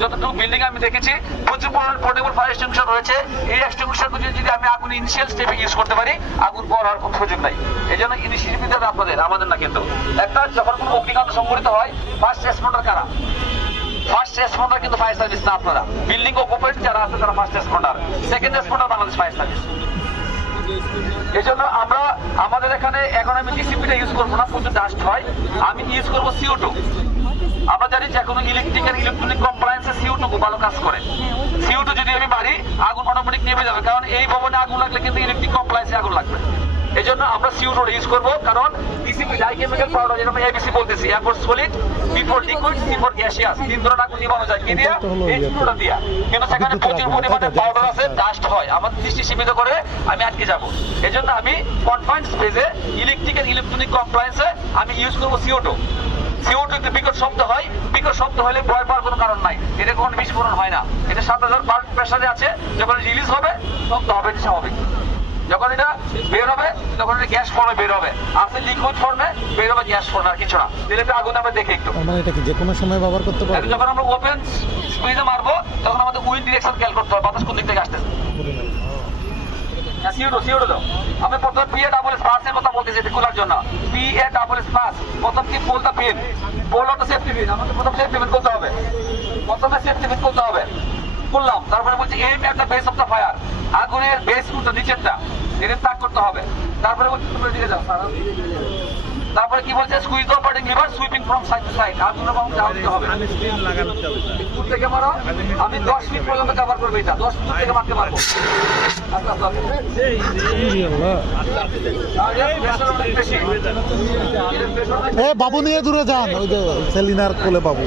যতটুকু বিল্ডিং আমি দেখেছি, প্রচুর পরিমাণ পোর্টেবল ফায়ার এক্সটিংশন রয়েছে। এই এক্সটিংশন যদি আমি আগুন ইনিশিয়াল স্টেপে ইউজ করতে পারি, আগুন পর হওয়ার কোনো সুযোগ নাই। এই জন্য ইনিশিয়েটিভ নিতে আপনাদের, আমাদের না কিন্তু। একটা, যখন কোনো অগ্নিকাণ্ড সংঘটিত হয় ফার্স্ট রেসপন্ডার কারা? ফার্স্ট রেসপন্ডার কিন্তু ফায়ার সার্ভিস না আপনারা। বিল্ডিং অকুপেন্ট যারা আছে, তারা first responder second responder Bangladesh fire service এই জন্য আমরা আমাদের এখানে এখন আমি ডিসিপিটা ইউজ করব না প্রচুর ডাস্ট হয়। আমি ইউজ করব সিও টু আমরা জানি যে কোনো ইলেকট্রিক আর ইলেকট্রনিক কমপ্লায়েন্সে সিও টু ভালো কাজ করে। সিও টু যদি আমি বাড়ি, আগুন অটোমেটিক নেমে যাবে, কারণ এই ভবনে আগুন লাগলে কিন্তু ইলেকট্রিক কমপ্লায়েন্সে আগুন লাগবে। এই জন্য আমরা সিও টু ইউজ করব কারণ ডিসিপি ডাই কেমিক্যাল পাউডার যেটা আমরা এবিসি বলতেছি A for solid B for liquid C for gaseous তিন ধরনের আগুন নিবানো যায়। কি দিয়া? এই টুটা দিয়া। কিন্তু সেখানে প্রচুর পরিমাণে পাউডার আছে ডাস্ট হয়। আমার দৃষ্টি সীমিত করে আমি আটকে যাব। এই জন্য আমি কনফাইন্ড স্পেসে ইলেকট্রিক এন্ড ইলেকট্রনিক কমপ্লায়েন্সে আমি ইউজ করব সিও টু সিও টু একটু বিকট শব্দ হয়। বিকট শব্দ হলে ভয় পাওয়ার কোনো কারণ নাই। এটা কোনো বিস্ফোরণ হয় না। এটা সাত হাজার প্রেশারে আছে। যখন রিলিজ হবে শব্দ হবে স্বাভাবিক। যখন এটা বের হবে তখন এটা গ্যাস ফর্মে বের হবে। আছে লিকুইড ফর্মে বের হবে গ্যাস ফর্মে আর কিছু না। আগুন আমরা দেখি একটু। মানে এটা কি যে কোনো সময় ব্যবহার করতে যখন আমরা ওপেন মারবো তখন আমাদের উইন্ড ডিরেকশন খেয়াল করতে হবে বাতাস কোন দিক থেকে আসতেছে। সিউডো সিউডো দাও আমি প্রথমে পি এ ডাবল স্পাসের কথা বলতেছি এটা খোলার জন্য। পি এ ডাবল স্পাস প্রথম কি পোলটা পিন পোল হচ্ছে সেফটি পিন আমাকে প্রথম সেফটি পিন করতে হবে। প্রথমে সেফটি পিন করতে হবে। করলাম তারপরে বলছি এই একটা বেস অফ দ্য ফায়ার আগুনের বেস কোনটা নিচেরটা এটা তাক করতে হবে। তারপরে দিকে যাও সারা তারপরে কি বলছে switch operating lever sweeping from side to side এবং জাল দিতে হবে। দূর থেকে মারো আমি দশ ফিট পর্যন্ত কভার করব এটা দশ ফিট থেকে মারতে পারব। আস্তে আস্তে এ বাবু নিয়ে দূরে যান ওই যে সেলিনার কোলে বাবু।